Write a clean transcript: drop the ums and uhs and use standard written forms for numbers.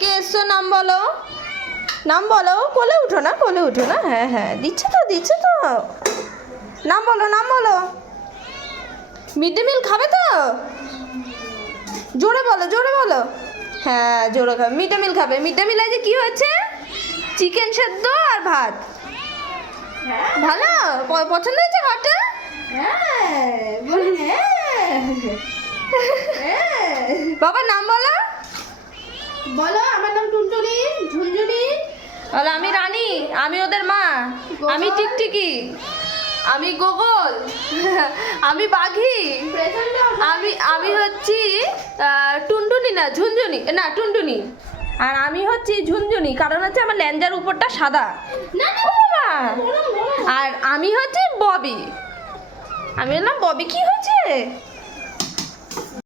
কে এসছো নাম বলো, নাম বলো। কোলে উঠো না, কোলে উঠো না। হ্যাঁ হ্যাঁ, দিচ্ছে তো দিচ্ছে তো। নাম বলো, নাম বলো। মিড ডে মিল খাবে তো? জোরে বলো, জোরে বলো। হ্যাঁ জোরে খাবে, মিড ডে মিল খাবে। মিড ডে মিল আজকে কি হয়েছে? চিকেন সেদ্ধ আর ভাত। ভালো পছন্দ হয়েছে খাবারটা? হ্যাঁ বলুন। হ্যাঁ বাবা নাম বলো, বলো আমার নাম টুনটুনি, ঝুনঝুনি। বলো আমি রানী, আমি ওদের মা, আমি টিকটিকি, আমি গোগল, আমি বাঘি, আমি হচ্ছি টুনটুনি না ঝুনঝুনি, না টুনটুনি। আর আমি হচ্ছি ঝুনঝুনি, কারণ হচ্ছে আমার ল্যাঞ্জার উপরটা সাদা। ও বাবা। আর আমি হচ্ছি ববি, আমি বললাম ববি। কি হয়েছে?